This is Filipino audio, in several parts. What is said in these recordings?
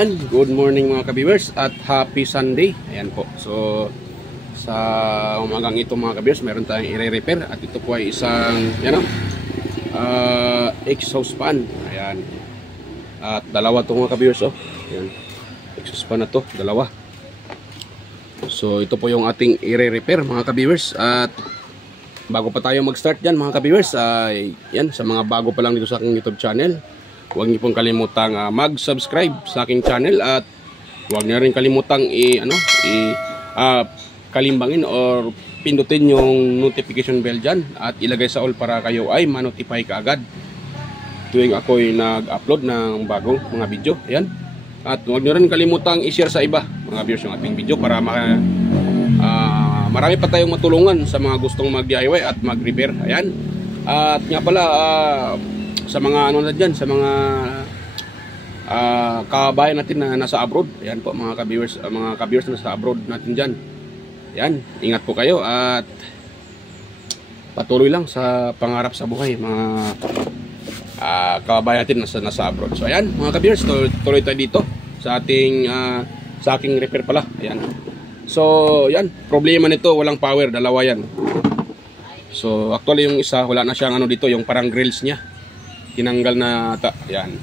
Ayan, good morning mga ka-viewers at happy Sunday. Ayan po. So sa umagang ito mga ka-viewers, meron tayong i-repair at ito po ay isang exhaust fan. Ayan. At dalawa to mga ka-viewers, oh. Ayan. Exhaust fan na to, dalawa. So ito po yung ating i-repair mga ka-viewers. At bago pa tayo mag-start diyan mga ka-viewers, ay yan sa mga bago pa lang dito sa aking YouTube channel. Huwag niyo pong kalimutang mag-subscribe sa aking channel at huwag niyo rin kalimutang kalimbangin or pindutin yung notification bell dyan at ilagay sa all para kayo ay ma-notify kaagad tuwing ako'y nag-upload ng bagong mga video. Ayan. At huwag niyo rin kalimutang i-share sa iba mga viewers yung ating video para marami pa tayong matulungan sa mga gustong mag-DIY at mag-repair. Ayan. At nga pala sa mga ano na dyan, sa mga kabayan natin na nasa abroad. Ayan po mga ka-viewers na nasa abroad natin dyan. Ayan, ingat po kayo at patuloy lang sa pangarap sa buhay mga kabayan natin nasa abroad. So ayan mga ka-viewers, tuloy tayo dito sa aking repair pala. Ayan. So ayan, problema nito, walang power, dalawa yan. So actually yung isa, wala na siyang ano dito, yung parang grills niya. Tinanggal na yan.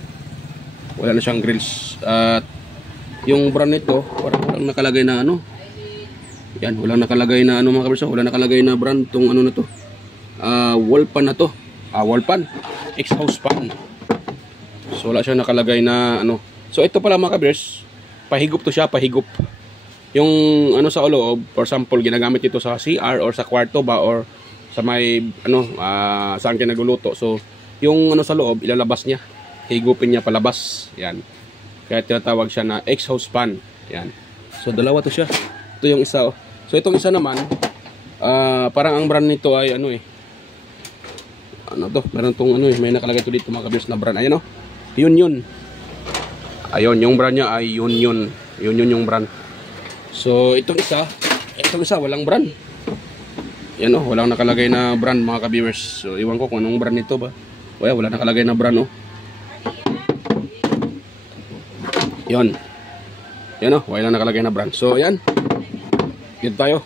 Wala na siyang grills. At yung brand nito, walang nakalagay na ano. Yan, walang nakalagay na ano mga kaberso, wala nakalagay na brand tong ano na to. Wall pan na to. Wall pan, exhaust fan. So wala siya nakalagay na ano. So ito pala mga kabers, pahigop to siya, pahigop. Yung ano sa loob, for example, ginagamit ito sa CR or sa kwarto ba or sa may ano saan kayo nagluluto. So yung ano sa loob, ilalabas niya. Higupin niya palabas. Yan. Kaya tinatawag siya na exhaust fan. Yan. So dalawa to siya. Ito yung isa. Oh. So itong isa naman, parang ang brand nito ay ano ano to? Meron tong ano may nakalagay to dito mga kabers na brand. Ayan oh. Union. Ayun, yung brand niya ay Union. Union yung brand. So itong isa walang brand. Yan oh, walang nakalagay na brand mga ka-viewers. So iwan ko kung anong brand nito ba. Wala nakalagay na brand oh. Yan. Yan oh, wala nakalagay na brand. So yan. Dito tayo.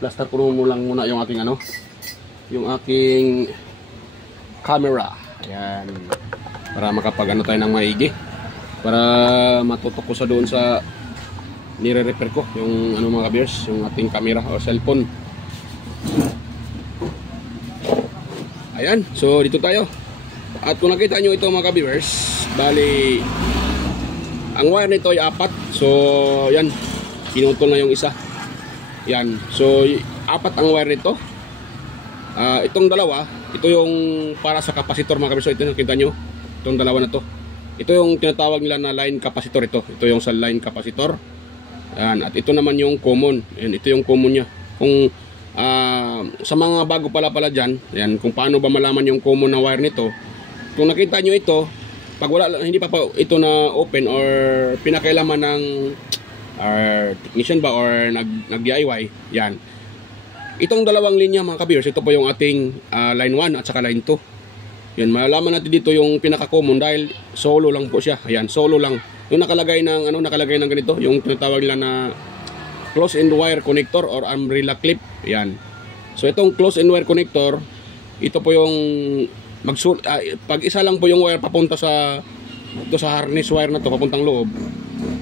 Plaster ko lang muna yung aking ano, yung aking camera. Ayan. Para makapag ano tayo ng maigi. Para matutok ko sa doon sa nire-repair ko yung ano mga ka-viewers, yung ating camera o cellphone. Ayan, so dito tayo. At kung nakita nyo ito mga ka-viewers, bali ang wire nito ay 4. So yan, pinutol na yung isa. Yan, so 4 ang wire nito. Itong dalawa, ito yung para sa kapasitor mga ka-viewers. Ito nakita nyo, itong dalawa na to. Ito yung tinatawag nila na line capacitor. Ito yung sa line capacitor. Yan, at ito naman yung common. Yan, ito yung common nya. Kung sa mga bago pala dyan, yan, kung paano ba malaman yung common na wire nito. Kung nakita nyo ito, pag hindi pa ito na open or pinakailaman ng technician ba or nag-DIY, yan. Itong dalawang linya mga ka-viewers, ito po yung ating line 1 at saka line 2. Yan, malalaman natin dito yung pinaka-common dahil solo lang po siya. Ayan, solo lang. Yung nakalagay ng ganito, yung tinatawag nila na close-end wire connector or umbrella clip. Yan. So itong close-end wire connector, ito po yung pag isa lang po yung wire papunta sa harness wire na to papuntang loob.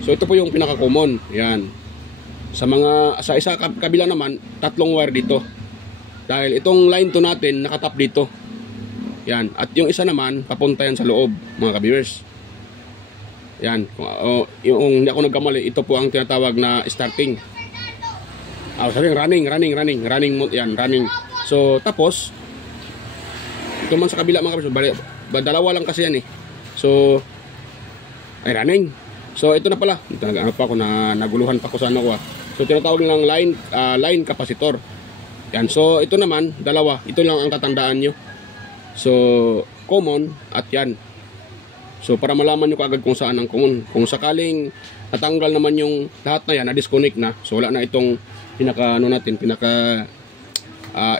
So ito po yung pinaka-common. Yan. Sa isa kabila naman, 3 wire dito. Dahil itong line 2 natin nakatap dito. Yan. At yung isa naman papunta yan sa loob mga ka-viewers. Yan. Yung hindi ako nagkamali, ito po ang tinatawag na starting. Running mode yan, running. So tapos ito man sa kabila mga kabis, dalawa lang kasi yan eh. So ay running. So ito na pala. Ano pa ako naguluhan pa ko sa ano ko. So tinatawag lang line capacitor. Yan. So ito naman dalawa. Ito lang ang tatandaan nyo. So common at yan. So para malaman nyo kaagad kung saan ang common. Kung sakaling natanggal naman yung lahat na yan, na-disconnect na. So wala na itong pinaka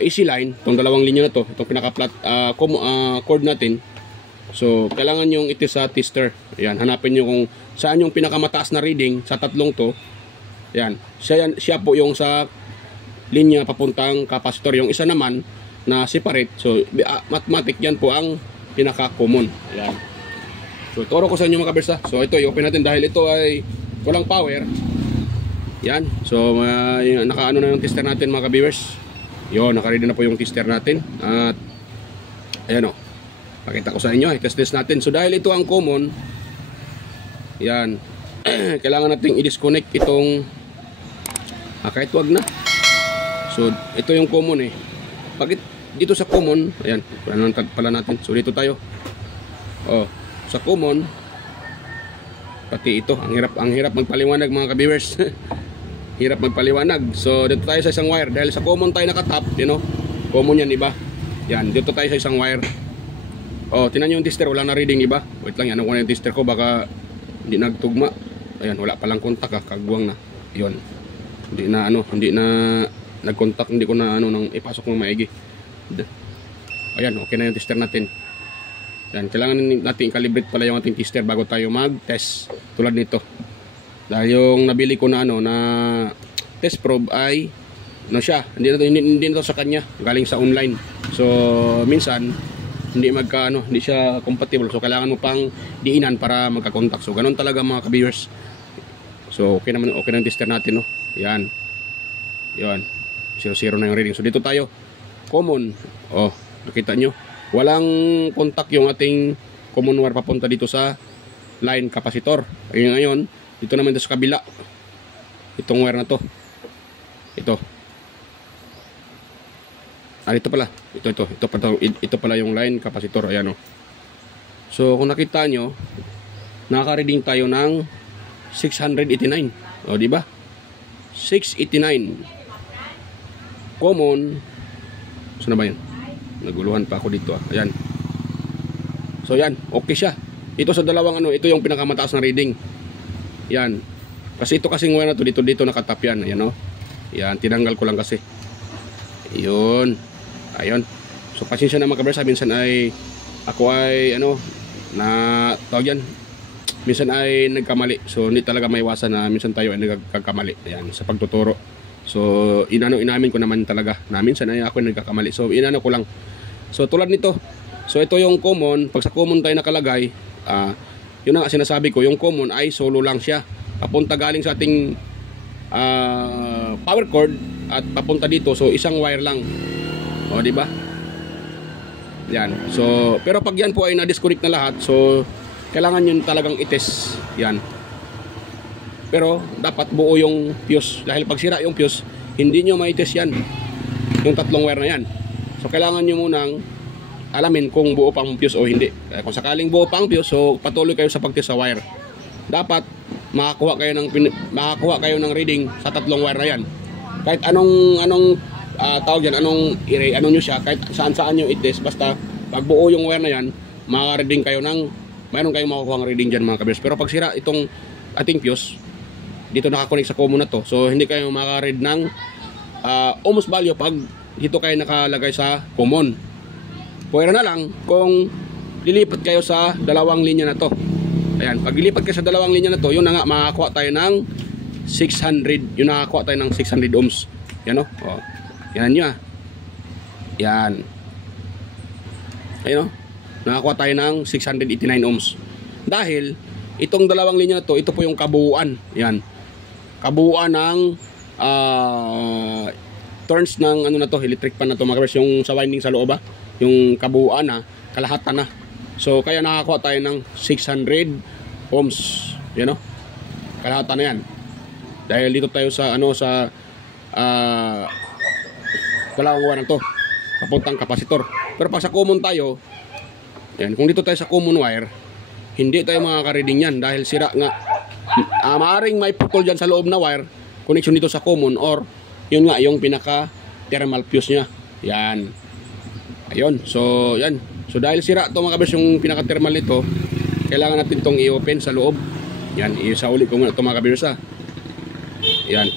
easy line, itong dalawang linya na to, itong pinaka cord natin, So, kailangan yung itis sa tester. Ayan, hanapin nyo kung saan yung pinakamataas na reading sa tatlong to. Ayan, siya po yung sa linya papuntang kapasitor. Yung isa naman na separate. So, mathematic yan po ang pinaka-common. Ayan. So, turo ko sa inyo mga kabersa. So, ito, i-open natin dahil ito ay walang power. Yan. So, nakaano na yung tester natin mga ka-viewers. Yun, naka-ready na po yung tester natin. At, ayan o. Pakita ko sa inyo, test natin. So dahil ito ang common, yan, kailangan nating i-disconnect itong kahit wag na. So ito yung common eh. Bakit dito sa common, ayan, pala natin. So dito tayo. Oh, sa common, pati ito, ang hirap magpaliwanag mga ka-viewers. Hirap magpaliwanag. So dito tayo sa isang wire dahil sa common tayo nakatap, you know. Common yan, iba. Yan, dito tayo sa isang wire. Oh, tinan nyo yung tester, wala na reading, iba. Wait lang, yan ako na yung tester ko, baka hindi nagtugma. Ayan, wala palang kontak, kagwang na. Yun. Hindi na nagkontak, hindi ko na nang ipasok ng maigi. Ayan, okay na yung tester natin. Yan, kailangan natin i-calibrate pala yung ating tester bago tayo mag-test tulad nito. Dahil yung nabili ko na na test probe ay siya, hindi na to sa kanya, galing sa online. So, minsan hindi siya compatible. So kailangan mo pang diinan para magka-contact. So ganun talaga mga ka-viewers. So okay na yung tester natin, no. Yan. Yan. 0-0 na yung reading. So dito tayo. Common. Oh, nakita nyo. Walang contact yung ating common wire papunta dito sa line capacitor. Ayun ngayon, dito naman sa kabila. Itong wire na to. Ito. Ito pala. Ito pala yung line capacitor. Ayan o. So kung nakita nyo, nakaka-reading tayo ng 689. O diba? 689. Common. Saan na ba yun? Naguluhan pa ako dito. Ayan. So yan. Okay siya. Ito sa dalawang ito yung pinakamataas na reading. Yan. Kasi ito kasing wire na to, dito nakatap yan. Ayan o. Yan. Tinanggal ko lang kasi. Yun. Ayun. So pasensya na mga kabersa, minsan ay ako ay na tawag yan, minsan ay nagkamali. So hindi talaga maiwasan na minsan tayo ay nagkakamali. Ayan, sa pagtuturo. So inamin ko naman talaga na minsan ay ako ay nagkakamali. So ko lang. So tulad nito. So ito yung common. Pag sa common tayo nakalagay, yun ang sinasabi ko, yung common ay solo lang siya. Papunta galing sa ating power cord at papunta dito. So isang wire lang. O, di ba? Yan. So, pero pag yan po ay na-disconnect na lahat, so kailangan yun talagang i-test. Yan. Pero dapat buo yung fuse. Dahil pag sira yung fuse, hindi nyo mai-test yan. Yung tatlong wire na yan. So, kailangan nyo munang alamin kung buo pang fuse o hindi. Kung sakaling buo pang fuse, so patuloy kayo sa pag-test sa wire. Dapat makakuha kayo ng reading sa tatlong wire na yan. Kahit anong tawag yan, anong nyo siya, kahit saan nyo i-test, basta pag buo yung wire na yan, makaka-reading kayo mayroon kayong makukuha ng reading dyan mga kabers. Pero pag sira itong ating fuse, dito nakakonect sa common na to, so hindi kayo makaka-read ng ohms value pag dito kayo nakalagay sa common. Pwera na lang kung lilipat kayo sa dalawang linya na to. Ayan, pag lilipat kayo sa dalawang linya na to, yun na nga, makakuha tayo ng 600, yun nakakuha tayo ng 600 ohms. Yan o. Oh. Yan nyo. Yan. Ayun o. Nakakuha tayo ng 689 ohms. Dahil, itong dalawang linya na to, ito po yung kabuuan. Yan. Kabuuan ng turns ng electric pan na to, mga kabers, yung sa winding sa loob, yung kabuuan na, kalahatan na. So, kaya nakakuha tayo ng 600 ohms. Yan o. Kalahatan na yan. Dahil dito tayo sa dalawang wire na to, papuntang kapasitor. Pero pag sa common tayo, yan, kung dito tayo sa common wire, hindi tayo makaka-reading yan dahil sira nga. Maaring may putol dyan sa loob na wire, connection dito sa common, or yun nga, yung pinaka thermal fuse nya. Yan. Ayun. So, yan. So, dahil sira to mga kabers yung pinaka thermal nito, kailangan natin itong i-open sa loob. Yan. Isauli ko muna ito mga kabers ha. Yan.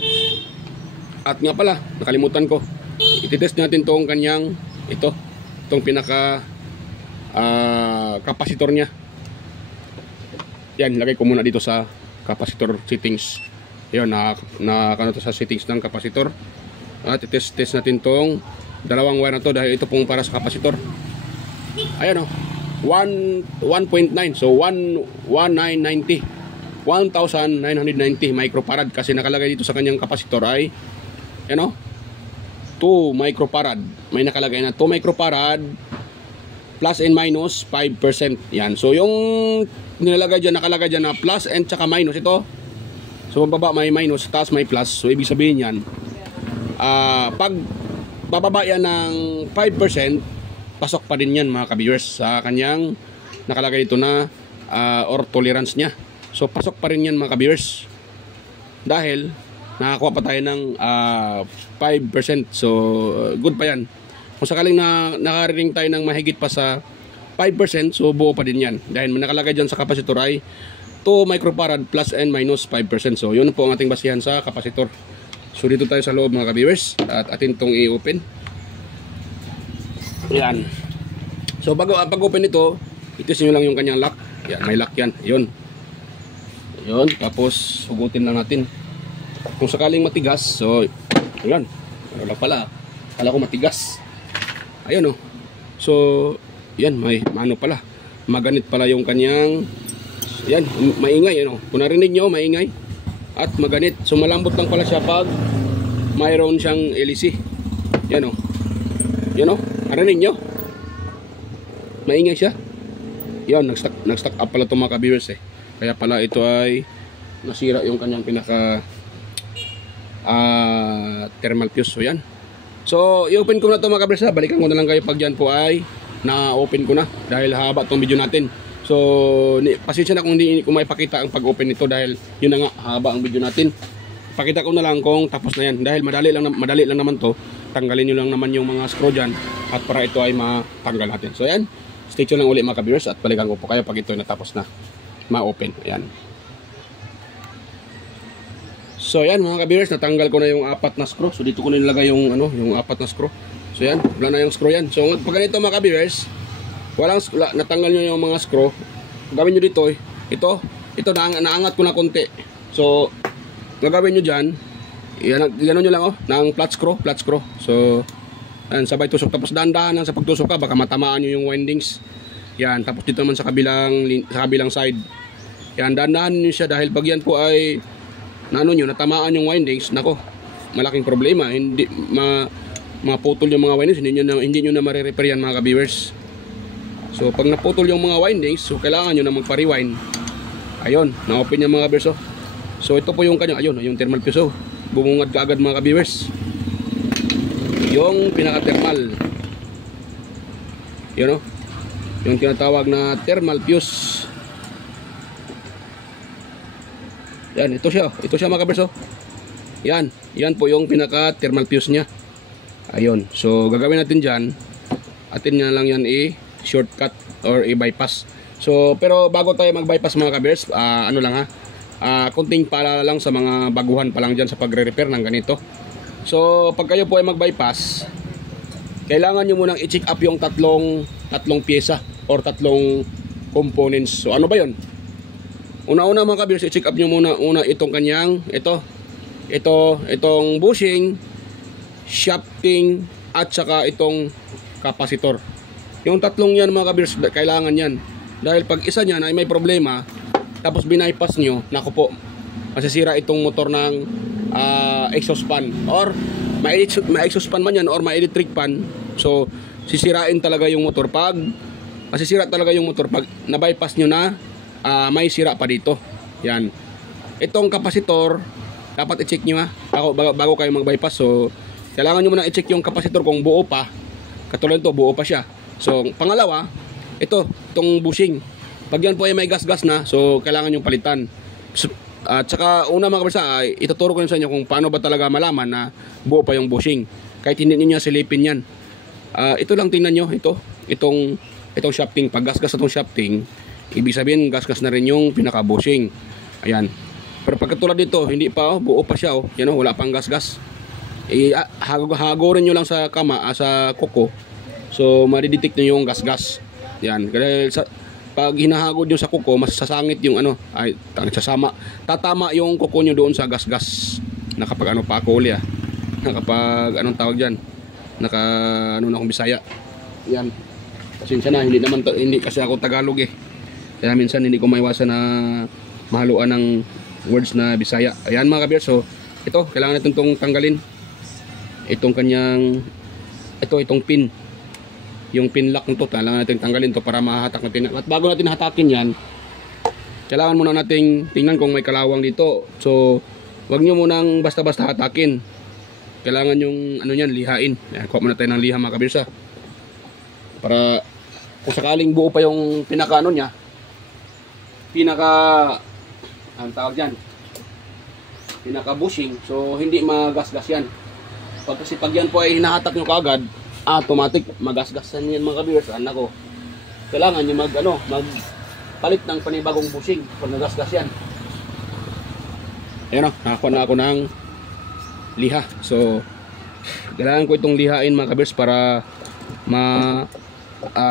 At nga pala, nakalimutan ko. Ititest natin itong kanyang, itong pinaka kapasitor niya. Yan, lagay ko muna dito sa kapasitor settings. Ayun, nakano to sa settings ng kapasitor. At test natin tong dalawang wire na to dahil ito pong para sa kapasitor. Ayan 1.9, so 1990 microfarad kasi nakalagay dito sa kanyang kapasitor ay 2 microfarad. May nakalagay na 2 microfarad plus and minus 5%. Yan. So yung nilalagay dyan, nakalagay dyan na plus and tsaka minus ito. So baba may minus, taas may plus. So ibig sabihin yan, pag bababa yan ng 5%, pasok pa din yan mga ka-viewers sa kanyang nakalagay dito na or tolerance niya. So pasok pa rin yan mga ka-viewers dahil nakakuha pa tayo ng 5%. So good pa yan. Kung sakaling nakarinig tayo ng mahigit pa sa 5%, so buo pa din yan. Dahil nakalagay dyan sa kapasitor ay 2 microfarad plus and minus 5%. So yun po ang ating basihan sa kapasitor. So dito tayo sa loob mga ka-viewers at atin itong i-open. Yan. So pag-open nito, itis nyo lang yung kanyang lock. Yan, may lock yan. Yun. Yun. Tapos hugutin lang natin. Kung sakaling matigas, so yan. Ano lang pala. Kala ko matigas. Ayun So yan, may ano pala. Maganit pala yung kanyang yan, maingay Kung narinig nyo, maingay at maganit. So malambot lang pala siya pag mayroon siyang LEC. Yan Yan narinig nyo? Maingay siya. Yan, nag-stack up pala itong mga ka-viewers Kaya pala ito ay nasira yung kanyang pinaka thermal fuse. So yan. So i-open ko na ito mga ka-viewers. Balikan ko na lang kayo pag yan po ay na-open ko na dahil haba itong video natin. So pasensya na kung hindi ko maipakita ang pag-open nito dahil yun na nga, haba ang video natin. Pakita ko na lang kung tapos na yan dahil madali lang naman to. Tanggalin nyo lang naman yung mga screw dyan at para ito ay matanggal natin. So yan, stay tuned lang ulit mga ka-viewers at balikan ko po kayo pag ito ay natapos na ma-open. Ayan. So yan mga ka-viewers, natanggal ko na yung 4 na screw. So dito ko nilagay yung yung 4 na screw. So yan, wala na yung screw yan. So pag ganito mga ka-viewers, natanggal nyo yung mga screw. Gawin nyo dito ito naangat ko na konti. So gagawin nyo dyan, gano'n nyo lang ng flat screw. So yan, sabay tusok, tapos dahan-dahan lang sa pagtusok ka, baka matamaan nyo yung windings. Yan, tapos dito naman sa kabilang side. Yan, dahan-dahan nyo siya dahil pag yan po ay natamaan yung windings, nako, malaking problema. Hindi maputol yung mga windings, hindi nyo na marirepair yan mga ka-viewers. So pag naputol yung mga windings, so kailangan nyo na magpa-rewind. Ayun, na-open yung mga ka-viewers. So ito po yung kanyang, yung thermal fuse. Bumungad ka agad mga ka-viewers. Yung pinaka-thermal. Yun yung tinatawag na thermal fuse. Yan, ito siya mga ka-viewers. Yan po yung pinaka-thermal fuse niya. Ayun, so gagawin natin dyan, atin na lang yan i-shortcut or i-bypass. So, pero bago tayo mag-bypass mga ka-viewers, kunting paalala lang sa mga baguhan pa lang dyan sa pagre-repair ng ganito. So pag kayo po ay mag-bypass, kailangan nyo munang i-check up yung tatlong pyesa or tatlong components. So ano ba yun? Una-una mga ka-viewers, i-check up nyo muna itong kanyang itong bushing, shafting at saka itong kapasitor. Yung tatlong yan mga ka-viewers, kailangan yan. Dahil pag isa niyan ay may problema, tapos binaypass nyo, naku po, masisira itong motor ng exhaust fan or ma-exhaust fan man yan or ma-electric fan. So sisirain talaga yung motor masisira talaga yung motor pag na-bypass nyo na may sira pa dito. Yan, itong kapasitor dapat i-check nyo bago kayo mag-bypass. So kailangan nyo muna i-check yung kapasitor kung buo pa. Katulad ito, buo pa siya. So pangalawa, itong bushing, pag yan po ay may gas-gas na, so kailangan nyo palitan. At saka una mga kabisa, ituturo ko sa inyo kung paano ba talaga malaman na buo pa yung bushing kahit hindi niyo silipin yan. Ito lang, tingnan nyo, itong shafting. Pag gas-gas na itong shafting, ibig sabihin gas-gas na rin yung pinaka-bushing. Ayan. Pero pagkatulad dito, hindi pa, buo pa siya. Yan, wala pang gas-gas. Hagorin nyo lang sa kuko. So madidetect nyo yung gas-gas. Yan, dahil sa pag hinahagod nyo sa kuko, mas sasangit yung ano, ay tatama yung kuko nyo doon sa gasgas. Nakapag ano pa ako uli nakapag anong tawag dyan, ano na akong Bisaya. Yan, pasensya na, hindi kasi ako Tagalog kaya minsan hindi ko maiwasan na mahaluan ng words na Bisaya. Ayan mga kabiyers, so ito, kailangan natin itong tanggalin itong pin, yung pin lock nito, kailangan natin tanggalin to para mahatak natin. At bago natin hatakin yan, kailangan muna nating tingnan kung may kalawang dito. So wag nyo munang basta-basta hatakin, kailangan yung ano yan, lihain. Ayan, kuha muna tayo ng liha mga kabirsa, para kung sakaling buo pa yung pinaka ano nya, ang tawag dyan, pinaka bushing, so hindi magasgas yan. Kasi pag yan po ay hinahatak nyo kaagad, automatic magasgasan yan mga kabirsa. Nako, kailangan nyo magpalit ng panibagong bushing pag nagasgas yan. Ayan nakakuha na ako ng liha. So kailangan ko itong lihain mga kabirsa para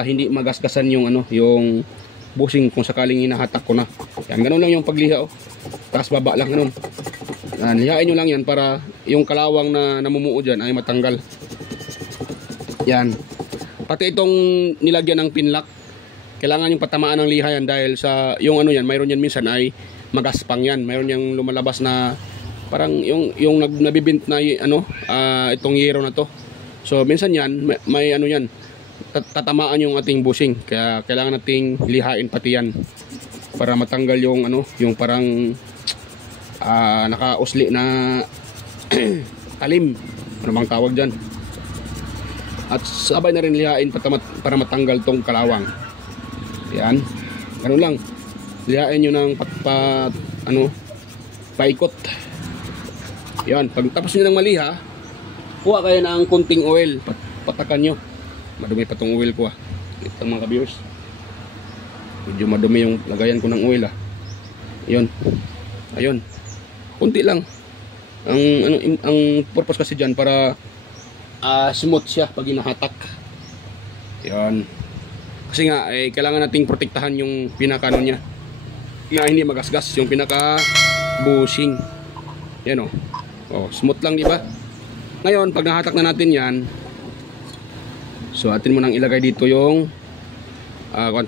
hindi magasgasan yung yung bushing kung sakaling hinahatak ko na. Yan, ganun lang yung pagliha taas baba lang ganun. Yan, lihain nyo lang yan para yung kalawang na namumuo dyan ay matanggal. Yan, pati itong nilagyan ng pinlock, kailangan yung patamaan ng liha yan, dahil sa yung yan, mayroon yan minsan ay magaspang yan, mayroon yung lumalabas na parang yung nabibint na itong yero na to. So minsan yan may yan, tatamaan yung ating bushing, kaya kailangan nating lihain pati yan para matanggal yung yung parang nakausli na talim, ano bang tawag dyan. At sabay na rin lihain para matanggal tong kalawang. Yan, ganun lang, lihain nyo ng paikot. Yan, pag tapos nyo ng maliha, kuha kayo ng kunting oil, patakan nyo. Madumi pa tong oil ko ito mga ka-viewers, medyo madumi yung lagayan ko ng oil Yun, ayun, kunti lang. Ang purpose kasi dyan para smooth siya pag hinahatak. Yan, kasi nga kailangan nating protektahan yung pinaka niya na hindi magasgas, yung pinaka bushing. Yan smooth lang, di ba? Ngayon pag nahatak na natin yan, so atin mo nang ilagay dito yung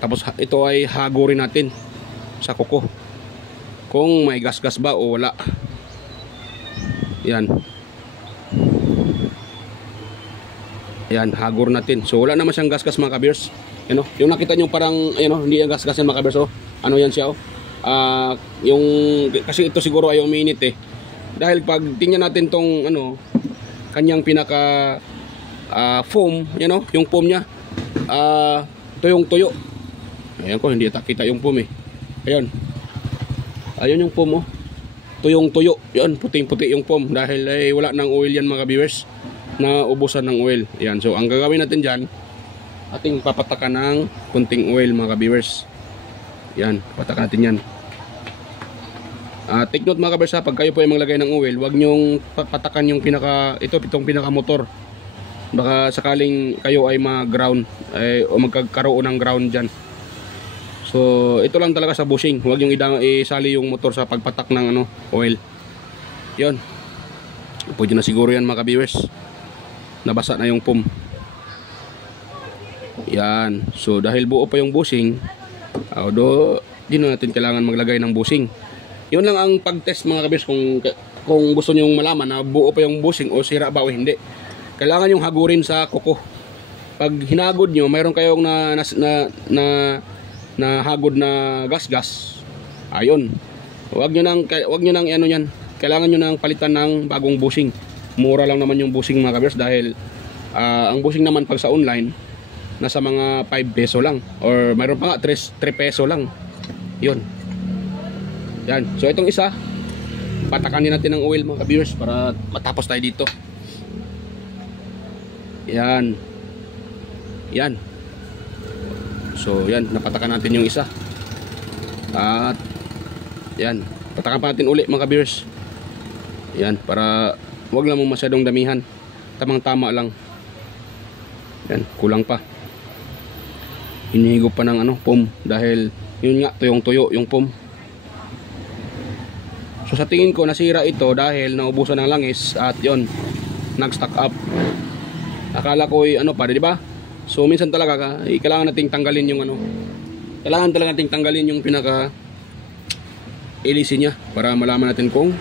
tapos ito ay hagurin natin sa kuko kung may gasgas ba o wala. Yan, hagur natin. So wala naman siyang gasgas mga kabiyers. Yung nakita nyo parang hindi yung gasgas yan mga kabiyers. Ano yan siya yung kasi ito siguro ay uminit dahil pag tingnan natin tong kanyang pinaka foam, yung foam nya tuyong-tuyo. Ayan ko, hindi kita yung foam ayun yung foam tuyong-tuyo. Yan, puting-puti yung foam dahil wala ng oil yan mga viewers, na ubusan ng oil. Ayan, so ang gagawin natin dyan, ating papatakan ng kunting oil mga viewers. Yan, patakan natin yan. Take note mga viewers, pag kayo po ay maglagay ng oil, huwag nyong patakan yung itong pinaka motor. Baka sakaling kayo ay mag-ground o magkakaroon ng ground dyan. So ito lang talaga sa bushing, huwag yung isali yung motor sa pagpatak ng oil. Yun, pwede na siguro yan mga viewers, nabasa na yung foam. Yan, so dahil buo pa yung bushing, di na natin kailangan maglagay ng bushing. Yun lang ang pag-test mga viewers, kung gusto nyo malaman na buo pa yung bushing o sira ba o hindi. Kailangan yung hagurin sa kuko. Pag hinagod nyo, mayroon kayong na hagod na gasgas, ayun, wag nyo nang yan. Kailangan nyo nang palitan ng bagong bushing. Mura lang naman yung bushing mga kabers, dahil ang bushing naman pag sa online nasa mga 5 peso lang, or mayroon pa nga 3 peso lang. Yun, yan. So itong isa, patakan din natin ng oil mga kabers para matapos tayo dito. Yan. So yan, napatakan natin yung isa. At yan, patakan pa natin uli mga viewers. Yan, para wag lang mo masyadong damihan, tamang tama lang. Yan, kulang pa. Hinihigop pa ng foam dahil yun nga, tuyong-tuyo yung foam. So sa tingin ko nasira ito dahil naubusan ng langis at yon, nag-stack up. Akala ko pa, di ba? So minsan talaga kailangan nating tanggalin yung kailangan talaga nating tanggalin yung pinaka hélice niya para malaman natin kung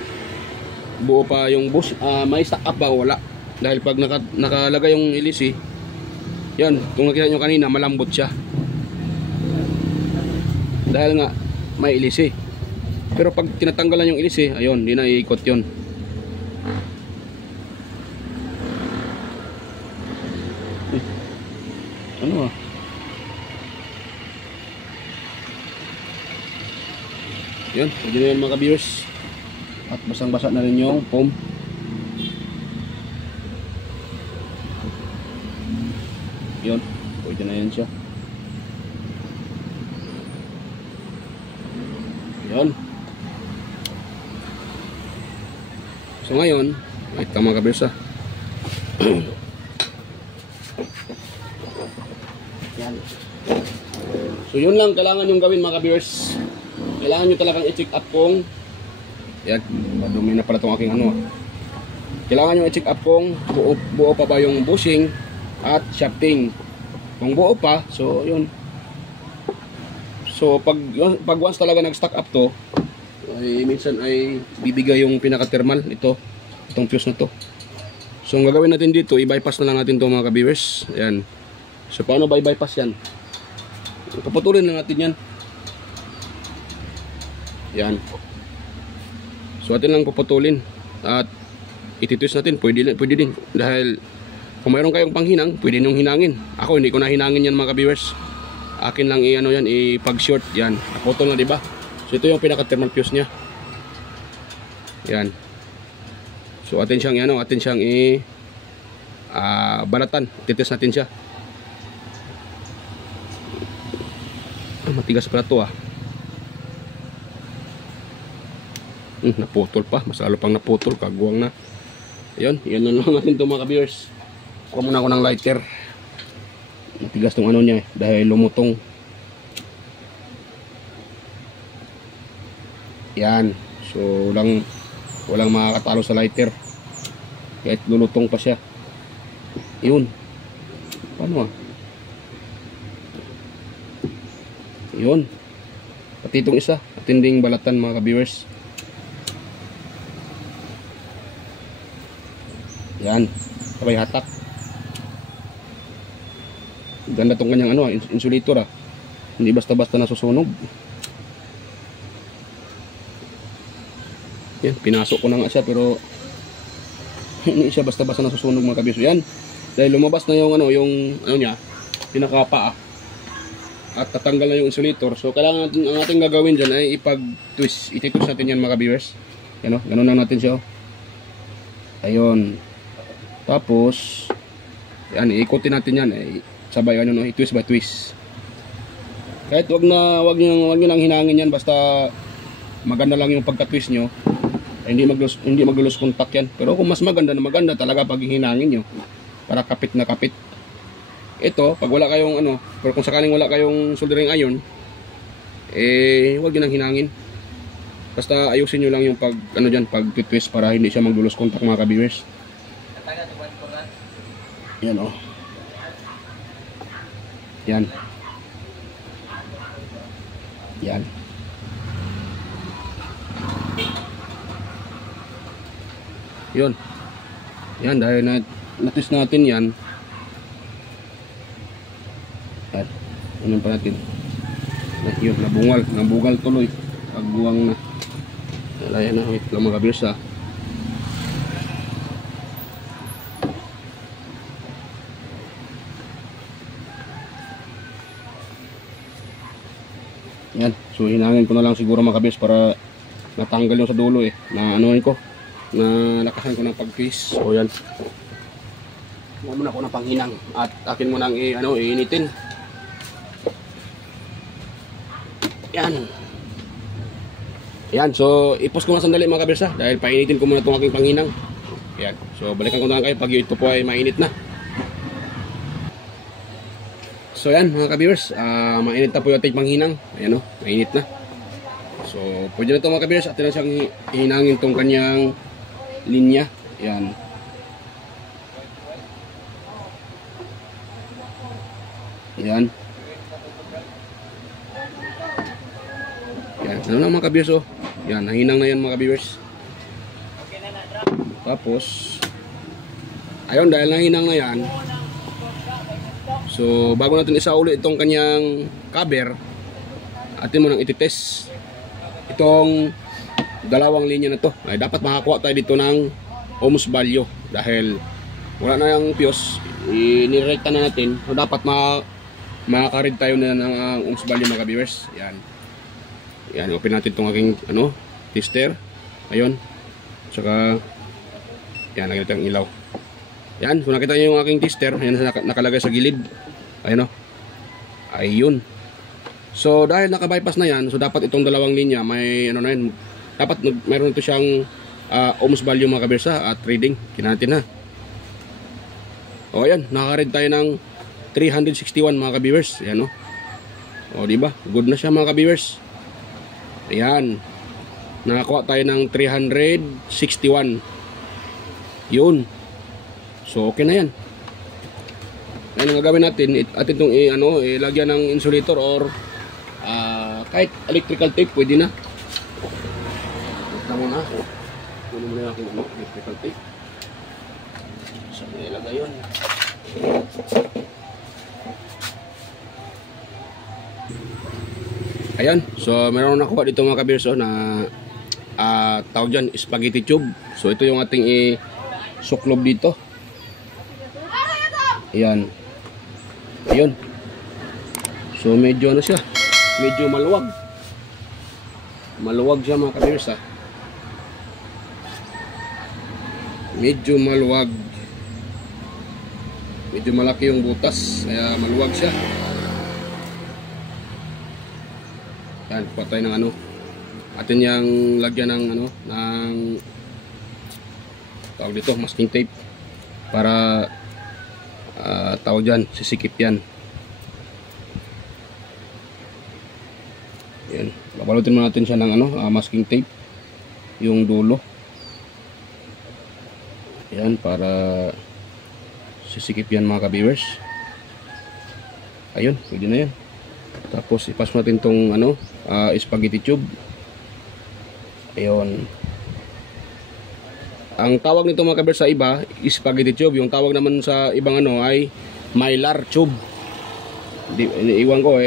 buo pa yung bus, may stack up ba o wala. Dahil pag nakalagay yung hélice, yan, kung nakita nyo kanina, malambot siya dahil nga may hélice. Pero pag tinatanggalan yung hélice, ayun, hindi na iikot yun. Ano yun, pwede na yun mga ka-viewers. At basang-basa na rin yung foam. Yun, pwede na yan siya. Yun. So ngayon, wait lang mga ka-viewers yan. So yun lang kailangan yung gawin mga ka-viewers. Kailangan nyo talagang i-check up kung yan, madumi na pala itong aking kailangan nyo i-check up kung buo pa ba yung bushing at shafting. Kung buo pa, so yun. So pag once talaga nag-stack up to, ay minsan ay bibigay yung pinaka-thermal itong fuse na to. So ang gagawin natin dito, i-bypass na lang natin to mga ka-viewers. Ayan. So paano ba i-bypass yan? Paputulin na natin yan. Yan. So atin lang paputulin at ititwist natin. Pwede din dahil kung mayroon kayong panghinang, pwede nyung hinangin. Ako hindi ko na hinangin yan mga ka-viewers. Akin lang i-pag-short yan. Naputol na, di ba? So ito yung pinaka-thermal fuse niya. Yan. So atin siyang balatan. Titest natin siya. Matigas pala to naputol pa, mas lalo pang naputol, kagwang na. Ayun, yan na lang natin ito mga ka-viewers. Kuha muna ako ng lighter. Matigas tong niya dahil lumutong. Yan, so walang makakatalo sa lighter kahit lulutong pa siya. Yun, paano yun, pati itong isa matinding balatan mga ka-viewers. Yan, sabay hatak. Ganda tong kanyang insulator hindi basta-basta nasusunog. Yan, pinasok ko na nga siya pero hindi siya basta-basta nasusunog mga ka-viewers. Yan, dahil lumabas na yung niya, pinakapa at tatanggal na yung insulator. So kailangan ang ating gagawin dyan ay ipag-twist. Iti-twist natin yan mga ka-viewers. Yan ganun lang natin siya. Ayun. Tapos yan, iikutin natin yan sabay i-twist by twist. Kahit wag nyo nang hinangin yan, basta maganda lang yung pagka-twist nyo. Hindi mag-lose contact yan. Pero kung mas maganda talaga pag hinangin nyo para kapit na kapit. Ito, pag wala kayong pero kung sakaling wala kayong soldering iron, wag nyo nang hinangin. Basta ayusin nyo lang yung pag-twist para hindi siya mag-lose contact mga ka-viewers. Yan yan. Yan. Yun. Yan, dahil na-twist natin yan. At ano pa natin? Yun, nabugal tuloy. Pagbuwang na. Ayan na, wait lang mga ka-viewers Yan, so hinangin ko na lang siguro mga ka-viewers para natanggal yung sa dulo na lakasan ko ng pag-twist. So yan, huwag muna ako ng panghinang at akin mo nang iinitin. Yan, so ipos ko na sandali mga ka-viewers dahil painitin ko muna itong aking panghinang. Yan, so balikan ko na lang kayo pag ito po ay mainit na. So yan mga ka-viewers, mainit na po yung ating panghinang. Ayan o, mainit na. So pwede na ito mga ka-viewers, atin na siyang hinangin itong kanyang linya. Yan. Yan. Yan, ano na mga ka-viewers, oh. Yan, nahinang na yan mga ka-viewers. Tapos ayun, dahil nahinang na yan, so bago natin isauli itong kanyang cover, atin mo nang ititest itong dalawang linya na to. Ay dapat makakuha tayo dito ng ohms value dahil wala na yung fuse, inirekta na natin. So dapat makaread tayo na ng ohms value mga ka-viewers. Yan. Yan, open natin itong aking tester. Ayun. Saka yan, nakita yung ilaw. Yan, so nakita nyo yung aking tester. Yan, nakalagay sa gilid. Ayun o. Ayun. So dahil naka-bypass na yan, so dapat itong dalawang linya may na yan. Dapat mayroon ito siyang ohms value mga kabirsa at reading. Kinatin na. O ayan, nakaread tayo ng 361 mga ka-viewers. Ayan o. O diba? Good na siya mga ka-viewers. Ayan. Nakakuha tayo ng 361. Yun. So okay na yan. Ayan ang gagawin natin. At itong ilagyan ng insulator or kahit electrical tape pwede na. Ito muna. Kunin mo na yung electrical tape. Saan na ilagay yun? Ayan. So meron nakuha dito mga kabirso na tawag dyan spaghetti tube. So ito yung ating suklob dito. Ayan. Ayun. So medyo ano siya, medyo maluwag. Maluwag siya mga kabirsa. Medyo maluwag. Medyo malaki yung butas, kaya maluwag siya. Yan, patay ng atin yang lagyan ng ng tawag dito, masking tape para tawag dyan, sisikip yan. Yan, babalutin mo natin siya ng masking tape yung dulo. Yan, para sisikip yan mga ka-viewers. Ayun, pwede na yan. Tapos ipas natin tong spaghetti tube. Ayun. Ang tawag nito mga ka-viewers sa iba spaghetti tube. Yung tawag naman sa ibang ay mylar tube. Iwan ko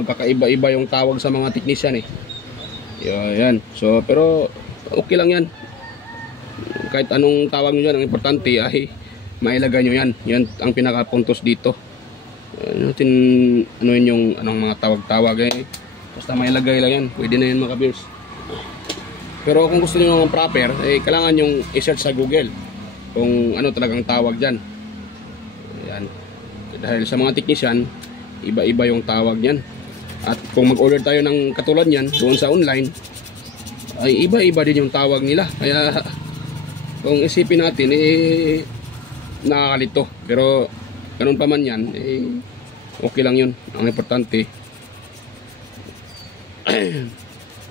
magkakaiba-iba yung tawag sa mga technician Yan. So pero okay lang yan. Kahit anong tawag nyo yan, ang importante ay mailagay nyo yan. Yan ang pinakapuntos dito. Natin yung mga tawag-tawag basta mailagay lang yan, pwede na yan mga ka-viewers. Pero kung gusto niyo ng proper, kailangan yung i-search sa Google kung ano talagang tawag dyan. Ayan. Dahil sa mga technician, iba-iba yung tawag niyan. At kung mag-order tayo ng katulad niyan doon sa online, ay iba-iba din yung tawag nila. Kaya kung isipin natin, nakakalito. Pero ganun pa man yan, okay lang yun. Ang importante,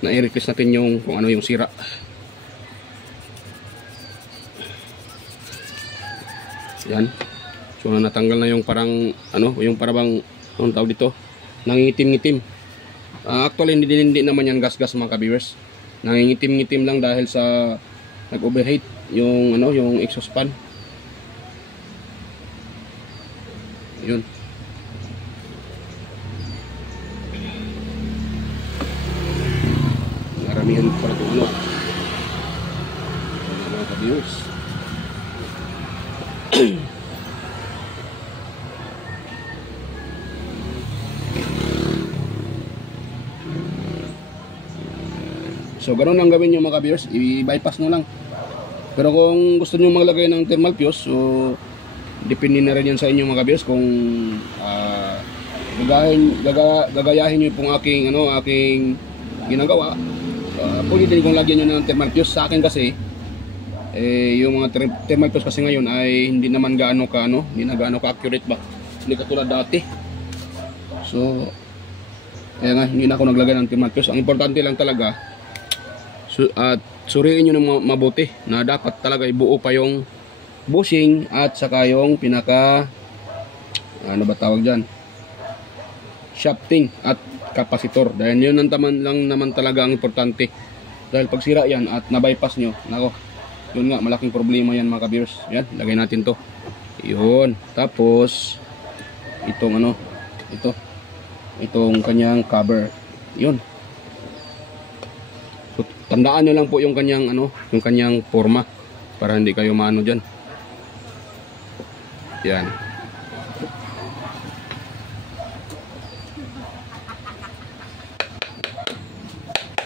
na i-replace natin yung kung ano yung sira. Yan. So natanggal na yung parang yung parang anong tawag dito, nangingitim-ngitim. Actually hindi naman yan gas-gas mga ka-viewers. Nangingitim-ngitim lang dahil sa nag-overheat yung yung exhaust fan. Yun. Maramihan para ito mga ka-viewers. So ganun lang gawin nyo mga ka-viewers, i-bypass nyo lang. Pero kung gusto nyo maglagay ng thermal fuse, so depende na rin yan sa inyo mga ka-viewers kung gagayahin nyo pong aking ginagawa. Pwede din kung lagyan nyo ng thermal fuse. Sa akin kasi yung mga thermal fuse kasi ngayon ay hindi naman gaano ka accurate ba, hindi katulad dati. So, kaya nga, hindi na ako naglagay ng timad fuse. Ang importante lang talaga, at suriin nyo ng mabuti na dapat talaga ibuo pa yung bushing at saka yung pinaka, ano ba tawag dyan, shafting at kapasitor. Dahil yun lang naman talaga ang importante. Dahil pag sira yan at na-bypass nyo, nako, yun nga, malaking problema yan mga ka-viewers. Yan, lagay natin to. Yun. Tapos, itong ano, itong kanyang cover. Yun. So, tandaan nyo lang po yung kanyang ano, yung kanyang forma para hindi kayo maano diyan. Yan.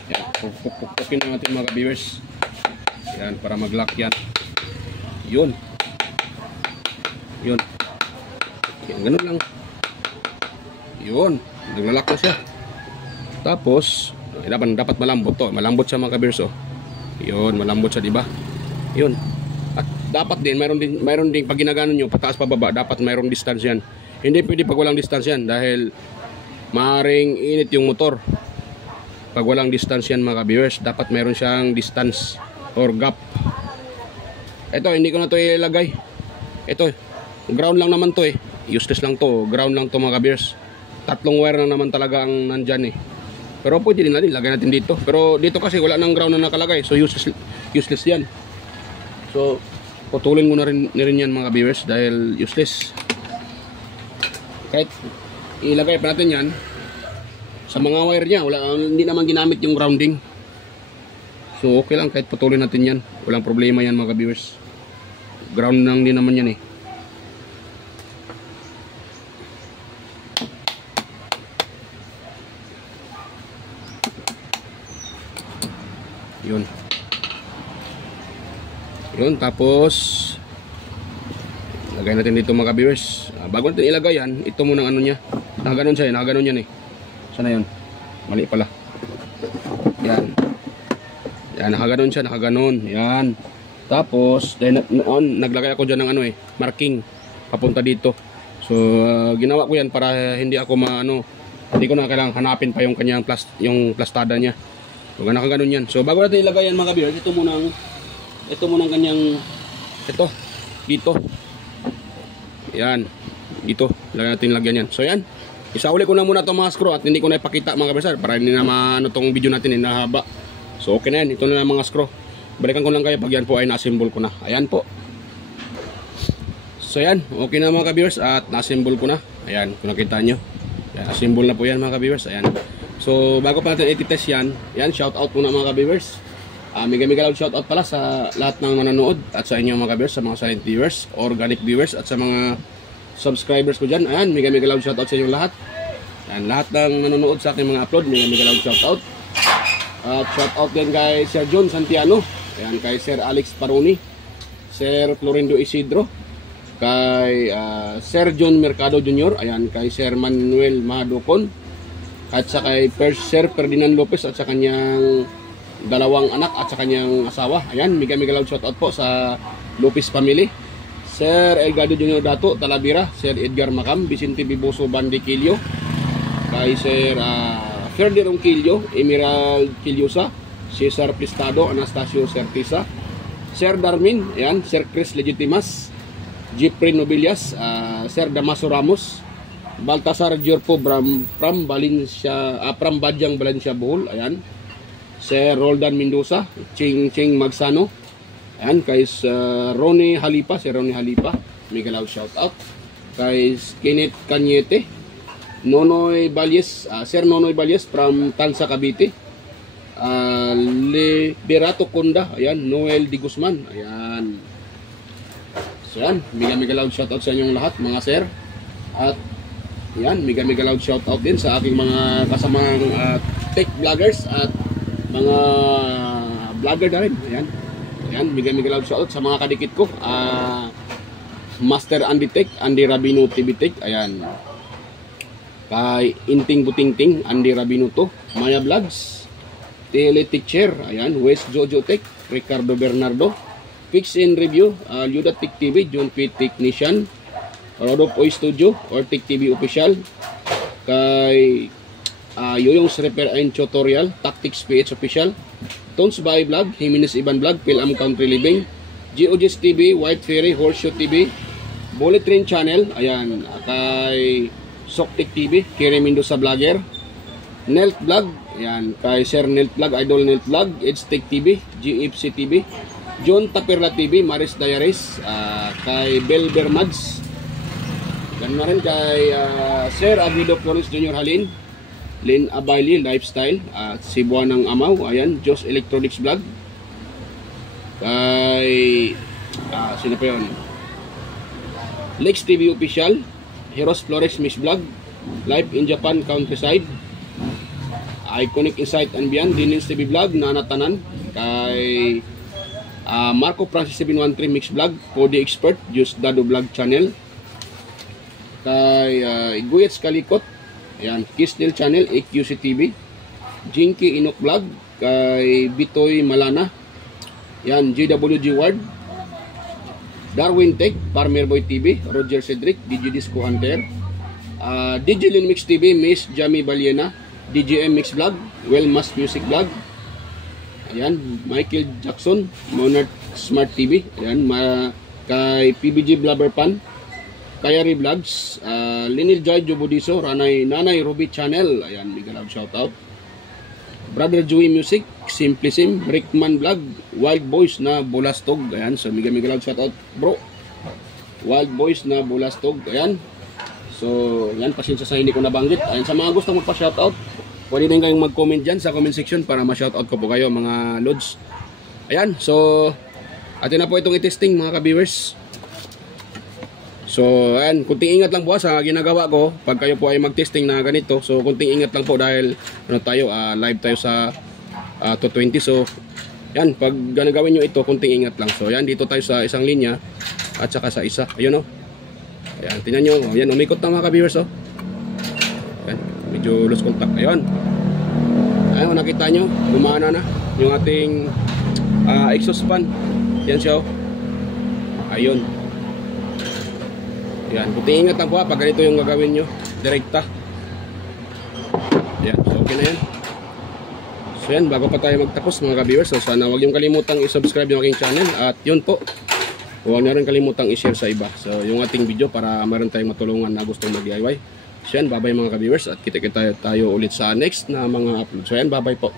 Yan, pupukin na natin mga viewers. Yan, para mag-lock yan. Yun. Yun. Yan, ganun lang. Yun. Naglalak na siya. Tapos, dapat malambot to. Malambot siya mga ka-viewers, oh. Yun, malambot siya, diba? Yun. At dapat din, mayroon din pag ginagano nyo, pataas pababa, dapat mayroong distance yan. Hindi pwede pag walang distance yan dahil maaaring init yung motor. Pag walang distance yan mga ka-viewers, dapat mayroon siyang distance or gap. Ito, hindi ko na to ilagay. Ito, ground lang naman to eh. Useless lang to. Ground lang to mga ka-viewers. 3 wire na naman talaga ang nandyan eh. Pero pwede din natin, lagay natin dito. Pero dito kasi wala nang ground na nakalagay. So useless yan. So putulin mo na rin yan mga viewers dahil useless. Kahit ilagay pa natin yan sa mga wire niya, hindi naman ginamit yung grounding. So okay lang kahit putulin natin yan. Walang problema yan mga viewers. Ground lang din naman yan eh. Yun, tapos lagay natin dito mga viewers. Bago natin ilagay yan, ito muna ano niya. Nakaganon siya, nakaganon yan eh. Sana yun? Mali pala. Yan. Yan, nakaganon siya, nakaganon. Yan. Tapos, naglagay ako dyan ng ano eh, marking papunta dito. So, ginawa ko yan para hindi ako hindi ko na kailangan hanapin pa yung kanyang yung plastada niya. So, nakaganon yan. So, bago natin ilagay yan mga viewers, ito muna ang kanyang dito. Yan. Dito. Lagyan yan. So yan. Isauli ko na muna itong mga screw at hindi ko na ipakita mga kabisar para hindi na maano itong video natin nahaba. So okay na yan. Ito na mga screw. Balikan ko lang kayo pag yan po ay na-assemble ko na. Ayan po. So yan. Okay na mga ka-viewers at na-assemble ko na. Ayan. Kung nakita nyo. Ayan, assemble na po yan mga ka-viewers. Ayan. So bago pa natin i-test yan. Yan. Shout out muna mga ka-viewers. Mega loud shoutout pala sa lahat ng manonood at sa inyo mga viewers, sa mga silent viewers, organic viewers at sa mga subscribers ko dyan. Ayan, mega loud shoutout sa inyo lahat. Ayan, lahat ng nanonood sa aking mga upload, mega loud shoutout. At shoutout din kay Sir John Santiano, ayan, kay Sir Alex Paroni, Sir Florindo Isidro, kay Sir John Mercado Jr., ayan, kay Sir Manuel Mahadocon, at sa kay Sir Ferdinand Lopez at sa kanyang dalawang anak at sa kanyang asawa. Ayan, mega loud shoutout po sa Lopez family. Sir Elgado Jr. Dato Talavera, Sir Edgar Macam, Vicente Biboso Bandiquillo, kay Sir Ferdi Ronquillo, Emerald Quillosa, Cesar Pristado, Anastasio Certisa, Sir Darmin, ayan, Sir Chris Legitimas, Jeffrey Nobilias, Sir Damaso Ramos, Baltasar Giorpo Pram Badyang Valencia Bohol, ayan, Sir Roldan Mendoza, Ching Magsano, ayan, kay Ronnie Halipa, Sir Ronnie Halipa, mega loud shout out, kay Kenneth Cañete, Nonoy Balyes, Sir Nonoy Balyes from Tansa Cavite, Liberato Conda, ayan, Noel Di Guzman, ayan. So yan, mega loud shout out sa inyong lahat mga sir. At yan, mega loud shout out din sa aking mga kasamang tech vloggers at mga vlogger na rin. Ayan. Ayan, mega loud shoutout sa mga kadikit ko. Master Andy Tech, Andy Rabino TV Tech. Ayan. Kay Inting Butingting, Andy Rabino to. Maya Vlogs, Tele Teacher. Ayan, West Jojo Tech, Ricardo Bernardo. Fix and Review, Yuda Tech TV, John P. Technician. Rodolfo Studio or Tech TV Official. kay Yoyong's Repair and Tutorial, Tactics PH Official, Tones by Vlog, Jimenez Iban Vlog, Pilam Country Living, GOG's TV, White Fairy, Horseshoe TV, Bullet Train Channel, ayan, kay Soktik TV, Kiri Mendoza Vlogger, Nelt Vlog, ayan, kay Sir Nelt Vlog, Idol Nelt Vlog, Edstick TV, GFC TV, John Taperla TV, Maris Diaries, kay Belber Mads, ganun na rin kay Sir Aguido Flores Jr. Halin, Lynn Abayli Lifestyle, Cebuan ng Amaw, ayan, Jos Electronics Vlog, kay sino pa yun? Lex TV Official, Heroes Flores Miss Vlog, Live in Japan Countryside, Iconic Insight and Beyond, Dinins TV Vlog, Nanatanan, kay Marco Francis 713 Mix Vlog, Cody Expert, Just Dado Vlog Channel, kay Guyets Kalikot, ayan, Kisnel Channel, AQC TV, Jinky Inok Vlog, kay Bitoy Malana, ayan, JWG Ward, Darwin Tech, Farmer Boy TV, Roger Cedric, DJ Disco Hunter, DJ Lin Mix TV, Miss Jamie Baliena, DJM Mix Vlog, Wellmas Music Vlog, ayan, Michael Jackson, Monarch Smart TV, ayan, kay PBG Blabber Pan, Kayari Vlogs, Linil Joy Jobudiso, Nanay Ruby Channel, ayan, mega love shoutout, Brother Joey Music, Simply Sim, Rickman Vlog, Wild Boys na Bulastog, ayan, so mega love shoutout bro, Wild Boys na Bulastog, ayan, so yan, pasensya sa hindi ko nabanggit, ayan, sa mga gustong magpa-shoutout, pwede din kayong mag-comment dyan sa comment section para ma-shoutout ko po kayo mga lods, ayan, so atin na po itong i-testing mga ka-viewers. So, ayan, kunting ingat lang po sa ginagawa ko pag kayo po ay mag-testing na ganito. So, kunting ingat lang po dahil live tayo sa 220. So, ayan, pag gagawin nyo ito, kunting ingat lang. So, ayan, dito tayo sa isang linya at saka sa isa. Ayun, oh. Ayan, tingnan nyo. Ayan, umikot na mga ka-viewers, oh. Ayan, medyo loose contact. Ayun. Ayun, nakita nyo, gumana na yung ating exhaust fan. Ayan siya, oh. Ayun. Yan, buti ingat lang po pag ganito yung gagawin nyo, direkta. Yan, so okay na yan. So yan, bago pa tayo magtapos mga ka-viewers, so sana huwag yung kalimutang i-subscribe yung aking channel. At yun po, huwag na rin kalimutang i-share sa iba. So yung ating video para meron tayong matulungan na gustong mag-DIY. So yan, bye bye mga ka-viewers at kita tayo ulit sa next na mga upload. So yan, bye bye po.